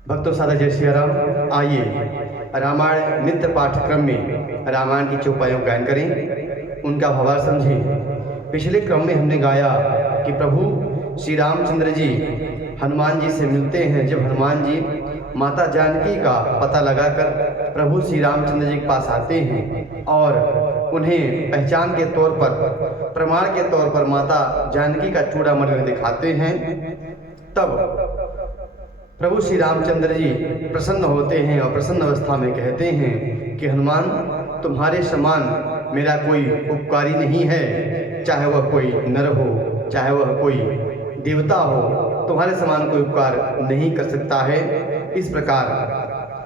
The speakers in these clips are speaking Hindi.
भक्तों सादा जय श्री राम। आइए रामायण नित्य पाठ्यक्रम में रामायण की चौपाइयों गायन करें, उनका भावार्थ समझें। पिछले क्रम में हमने गाया कि प्रभु श्री रामचंद्र जी हनुमान जी से मिलते हैं। जब हनुमान जी माता जानकी का पता लगाकर प्रभु श्री रामचंद्र जी के पास आते हैं और उन्हें पहचान के तौर पर, प्रमाण के तौर पर माता जानकी का चूड़ामणि दिखाते हैं, तब प्रभु श्री रामचंद्र जी प्रसन्न होते हैं और प्रसन्न अवस्था में कहते हैं कि हनुमान, तुम्हारे समान मेरा कोई उपकारी नहीं है, चाहे वह कोई नर हो चाहे वह कोई देवता हो, तुम्हारे समान कोई उपकार नहीं कर सकता है। इस प्रकार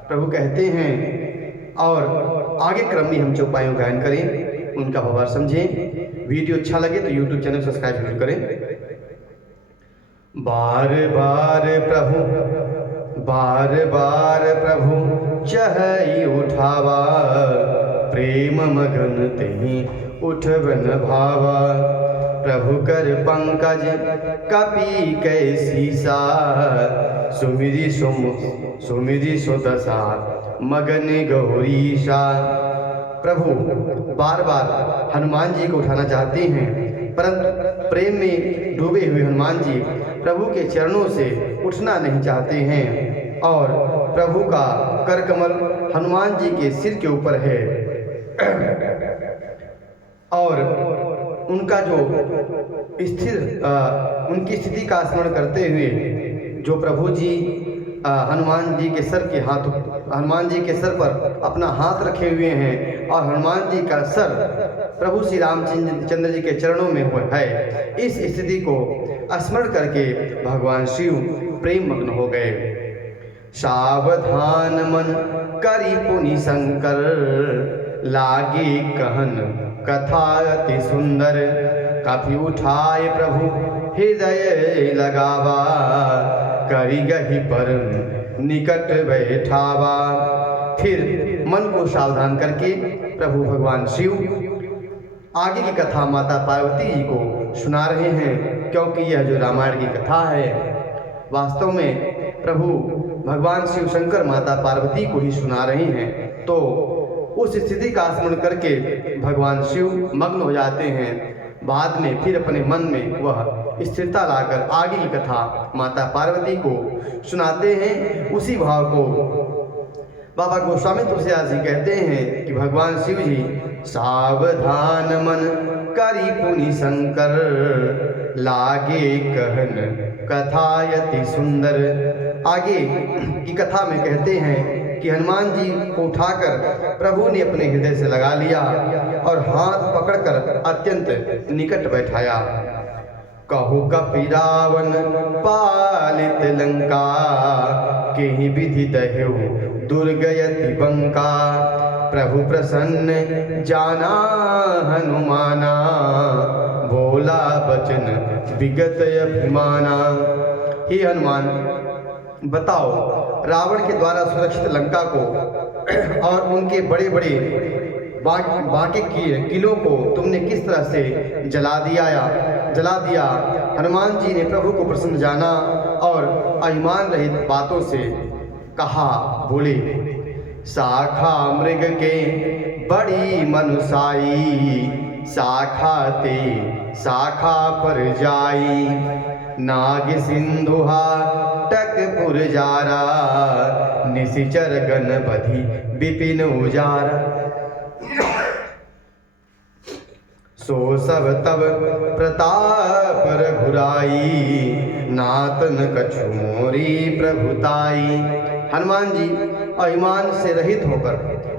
प्रभु कहते हैं और आगे क्रम में हम चौपाइयों गायन करें, उनका भावार्थ समझें। वीडियो अच्छा लगे तो यूट्यूब चैनल सब्सक्राइब जरूर करें। बार बार प्रभु चहई उठावा, प्रेम मगन तेहि उठबन भावा। प्रभु कर पंकज कपि कैसीसा, सुमिरि सुदशा मगन गौरीशा। प्रभु बार बार हनुमान जी को उठाना चाहते हैं, परंतु प्रेम में डूबे हुए हनुमान जी प्रभु के चरणों से उठना नहीं चाहते हैं और प्रभु का कर कमल हनुमान जी के सिर के ऊपर है और उनका जो उनकी स्थिति का स्मरण करते हुए जो प्रभु जी हनुमान जी के सर पर अपना हाथ रखे हुए हैं और हनुमान जी का सर प्रभु श्री रामचंद्र जी के चरणों में हुआ है। इस स्थिति को स्मरण करके भगवान शिव प्रेम मग्न हो गए। सावधान मन करी पुनि शंकर, लागे कहन कथा अति सुंदर। कपि उठाए प्रभु हृदय लगावा, करी गही पर निकट बैठावा। फिर मन को सावधान करके प्रभु भगवान शिव आगे की कथा माता पार्वती जी को सुना रहे हैं, क्योंकि यह जो रामायण की कथा है वास्तव में प्रभु भगवान शिव शंकर माता पार्वती को ही सुना रहे हैं। तो उस स्थिति का स्मरण करके भगवान शिव मग्न हो जाते हैं। बाद में फिर अपने मन में वह स्थिरता लाकर आगे की कथा माता पार्वती को सुनाते हैं। उसी भाव को बाबा गोस्वामी तुलसीदास जी कहते हैं कि भगवान शिव जी सावधान मन करी पुनि शंकर, लागे कहन कथा अति सुंदर। आगे की कथा में कहते हैं कि हनुमान जी को उठाकर प्रभु ने अपने हृदय से लगा लिया और हाथ पकड़कर अत्यंत निकट बैठाया। कहु कपि रावण पालित लंका, केहि विधि दह्यु दुर्गयति बंका। प्रभु प्रसन्न जाना हनुमाना, बोला बचन विगत अभिमाना। हे हनुमान, बताओ रावण के द्वारा सुरक्षित लंका को और उनके बड़े बड़े बाकी किलों को तुमने किस तरह से जला दिया। हनुमान जी ने प्रभु को प्रसन्न जाना और अभिमान रहित बातों से कहा, बोले, शाखा मृग के बड़ी मनुसाई, शाखा ते शाखा पर जाई। नाग सिंधुहा टक पुरजारा, निशिचर गण बधि विपिन उजारा। सो सब तब प्रताप रघुराई, नातन कछु मोरी प्रभुताई। हनुमान जी अभिमान से रहित होकर,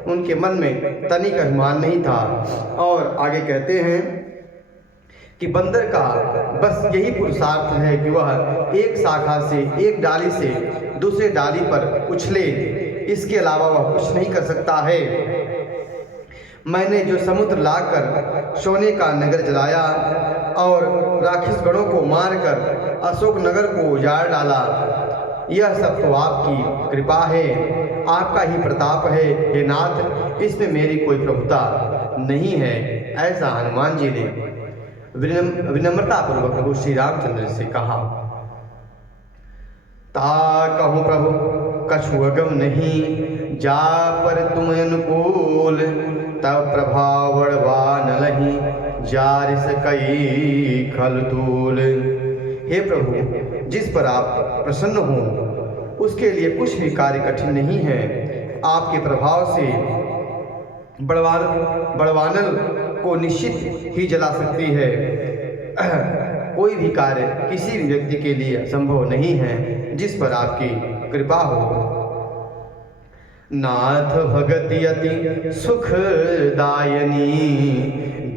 उनके मन में तनिक अभिमान नहीं था और आगे कहते हैं कि बंदर का बस यही पुरुषार्थ है कि वह एक शाखा से, एक डाली से दूसरे डाली पर उछले, इसके अलावा वह कुछ नहीं कर सकता है। मैंने जो समुद्र लाकर सोने का नगर जलाया और राक्षस गणों को मारकर अशोक नगर को उजाड़ डाला, यह सब तो आपकी कृपा है, आपका ही प्रताप है हे नाथ, इसमें मेरी कोई प्रभुता नहीं है। ऐसा हनुमान जी ने विनम्रता पूर्वक प्रभु श्री रामचंद्र से कहा। ता कहूँ प्रभु कछु अगम नहीं, जा पर तुम अनुकूल, तब प्रभाव न लही, जारिस कई खल तूल। हे प्रभु, जिस पर आप प्रसन्न हो उसके लिए कुछ भी कार्य कठिन नहीं है। आपके प्रभाव से बड़वानल को निश्चित ही जला सकती है। कोई भी कार्य किसी भी व्यक्ति के लिए संभव नहीं है जिस पर आपकी कृपा हो। नाथ भगति अति सुखदायनी,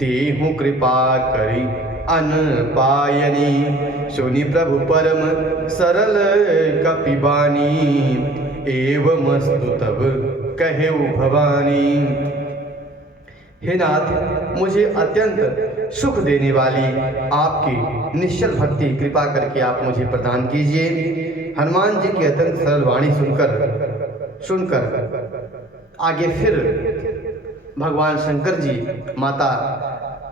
देहु कृपा करी अनपायनी, सुनि प्रभु परम सरल कपिबानी, एवमस्तु तब कहेउ भवानी। हे नाथ, मुझे अत्यंत सुख देने वाली आपकी निश्चल भक्ति कृपा करके आप मुझे प्रदान कीजिए। हनुमान जी की अत्यंत सरल वाणी सुनकर आगे फिर भगवान शंकर जी माता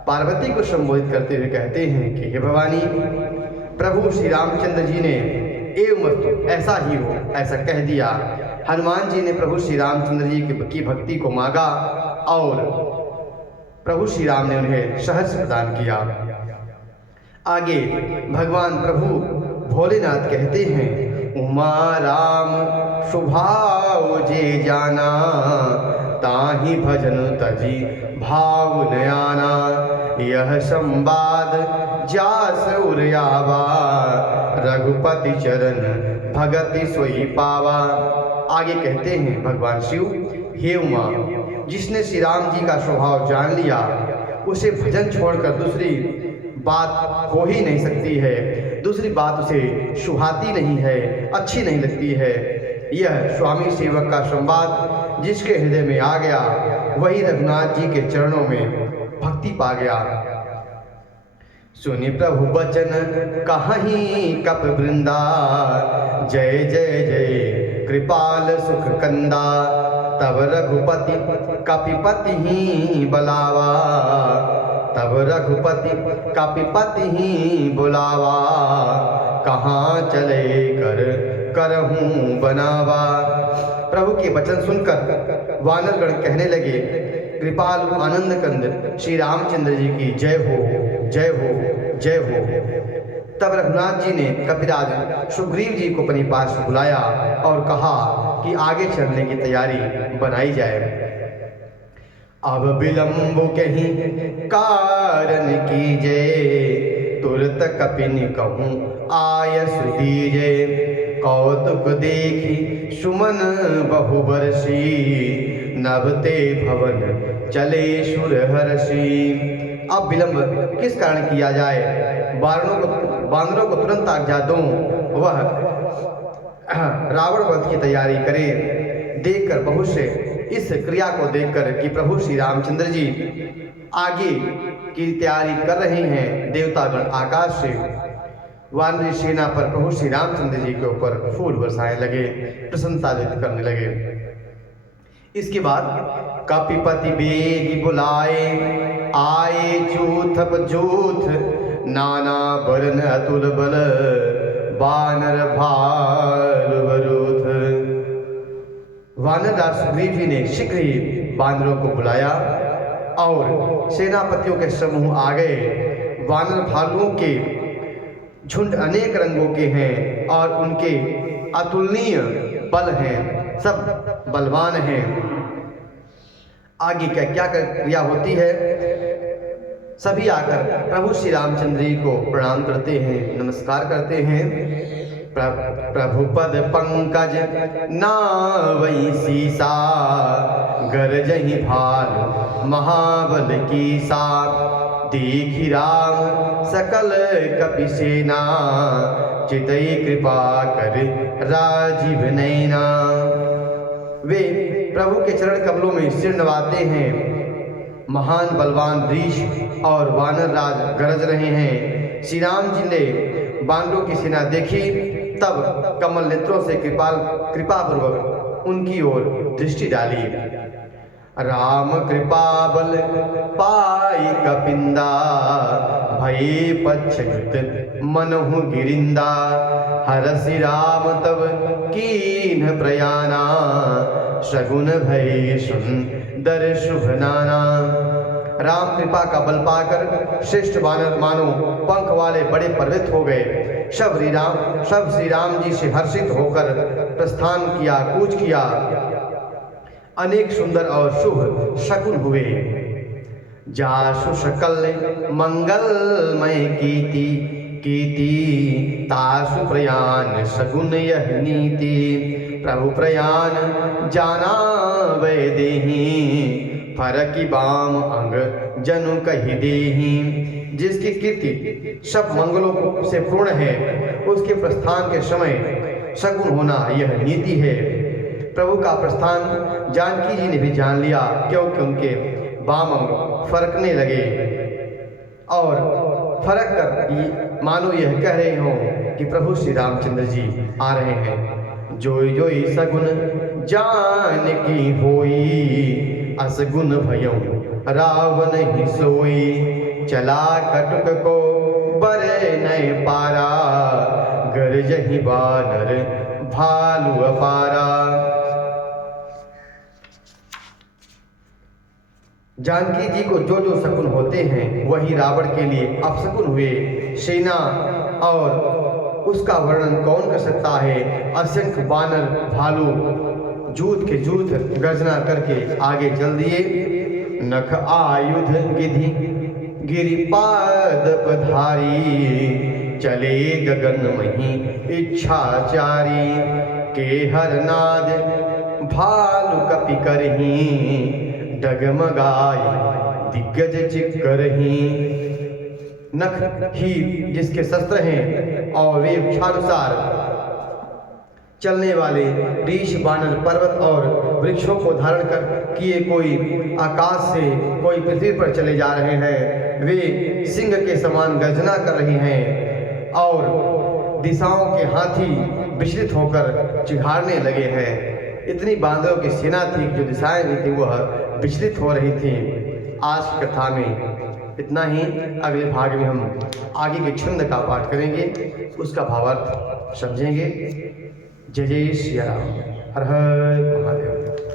पार्वती को संबोधित करते हुए कहते हैं कि हे भवानी, प्रभु श्री रामचंद्र जी ने एवं ऐसा ही हो ऐसा कह दिया। हनुमान जी ने प्रभु श्री रामचंद्र जी की भक्ति को मांगा और प्रभु श्री राम ने उन्हें सहर्ष प्रदान किया। आगे भगवान प्रभु भोलेनाथ कहते हैं, उमा राम स्वभाव जे जाना, ताहि भजन तजी भाव नयाना, यह संवाद जास उरयावा, रघुपति चरण भगति सोई पावा। आगे कहते हैं भगवान शिव, हे उमा, जिसने श्री राम जी का स्वभाव जान लिया उसे भजन छोड़कर दूसरी बात हो ही नहीं सकती है। दूसरी बात उसे सुहाती नहीं है, अच्छी नहीं लगती है। यह स्वामी सेवक का संवाद जिसके हृदय में आ गया वही रघुनाथ जी के चरणों में भक्ति पा गया। सुनि प्रभु बचन कहीं कप वृंदा, जय जय जय कृपाल सुख कंदा, तब रघुपति कपिपति ही बुलावा, तब रघुपति कपिपति ही बुलावा, कहाँ चले कर करहूँ बनावा। प्रभु के वचन सुनकर वानरगण कहने लगे, कृपालु आनंद कंद श्री रामचंद्र जी की जय हो, जय हो, जय हो। तब रघुनाथ जी ने कपिराज सुग्रीव जी को अपने पास बुलाया और कहा कि आगे चलने की तैयारी बनाई जाए। अब विलंब कहीं कारण कीजे, तुरत कपिन कहूँ आय सुदीजे, कौतुक देखी सुमन बहुबरसी, नभते भवन चले सुर हर्षी। अब विलंब किस कारण किया जाए? बानरों को तुरंत आज्ञा दूं वह रावण वध की तैयारी करे। देखकर बहुत से इस क्रिया को देखकर कि प्रभु श्री रामचंद्र जी आगे की तैयारी कर रहे हैं, देवतागण आकाश से वानरी सेना पर प्रभु श्री रामचंद्र जी के ऊपर फूल बरसाने लगे, प्रसन्नता व्यक्त करने लगे। इसके बाद कपिपति बेगी बुलाए, आए चूथप जूथ, नाना बरन अतुल बल, बानर भाल वरूथ। वानर राज सुग्रीव जी ने शीघ्र ही बानरों को बुलाया और सेनापतियों के समूह आ गए। वानर भालुओं के झुंड अनेक रंगों के हैं और उनके अतुलनीय बल हैं, सब बलवान हैं। आगे क्या क्रिया होती है? सभी आकर प्रभु श्री रामचंद्र जी को प्रणाम करते हैं, नमस्कार करते हैं। प्रभु पद पंकज नावई सीसा, गरजहि भाल महाबल कीसा, देखि राम सकल कपि सेना, चितई कृपा कर राजीव नैना। वे प्रभु के चरण कमलों में सिर नवाते हैं। महान बलवान ऋष और वानर राज गरज रहे हैं। श्री राम जी ने बानरों की सेना देखी, तब कमल नेत्रों से कृपा पूर्वक उनकी ओर दृष्टि डाली। राम कृपा बल पाई कपिंदा, भये पच्छयुत मनहु गिरिंदा, हरसि राम तब कीन्ह दीन प्रयाना सगुन भय सुंदर शुभ नाना। राम कृपा का बल पाकर श्रेष्ठ वानर मानो पंख वाले बड़े पर्वत हो गए। सब श्री राम जी से हर्षित होकर प्रस्थान किया, कूच किया। अनेक सुंदर और शुभ शकुन हुए। जासु सकल मंगलमय कीति तासु प्रयाण सगुन यह नीति। प्रभु प्रयाण जाना वै देहि फरकी बाम अंग जनु कही देहि। जिसकी कीर्ति सब मंगलों से पूर्ण है, उसके प्रस्थान के समय सगुन होना यह नीति है। प्रभु का प्रस्थान जानकी जी ने भी जान लिया, क्योंकि उनके बाम अंग फरकने लगे और फरक कर मानो यह कह रहे हो कि प्रभु श्री रामचंद्र जी आ रहे हैं। जोई जोई सगुन जानकी होई असगुन भयउ रावण ही सोई। चला कटुक को बरे नय पारा गरजहि बानर भालु अपारा। जानकी जी को जो जो शकुन होते हैं वही रावण के लिए अपशकुन हुए। सेना और उसका वर्णन कौन कर सकता है। असंख्य बानर भालू जूत के जूत गर्जना करके आगे चल दिए। नख आयुध गिधि गिरिपाद पधारी चले गगन मही इच्छाचारी। के हरनाद भालु कपि करही डगमगाई दिग्गज चिक्करही। नख ही जिसके शस्त्र हैं और वे इच्छानुसार चलने वाले ऋष बानर पर्वत और वृक्षों को धारण कर किए, कोई आकाश से कोई पृथ्वी पर चले जा रहे हैं। वे सिंह के समान गर्जना कर रहे हैं और दिशाओं के हाथी विचलित होकर चिढ़ाने लगे हैं। इतनी बांदरों की सेना थी, जो दिशाएं भी थी वह विचलित हो रही थी। आज की कथा में इतना ही। अगले भाग में हम आगे के छंद का पाठ करेंगे, उसका भावार्थ समझेंगे। जय जय श्री राम। हर हर महादेव।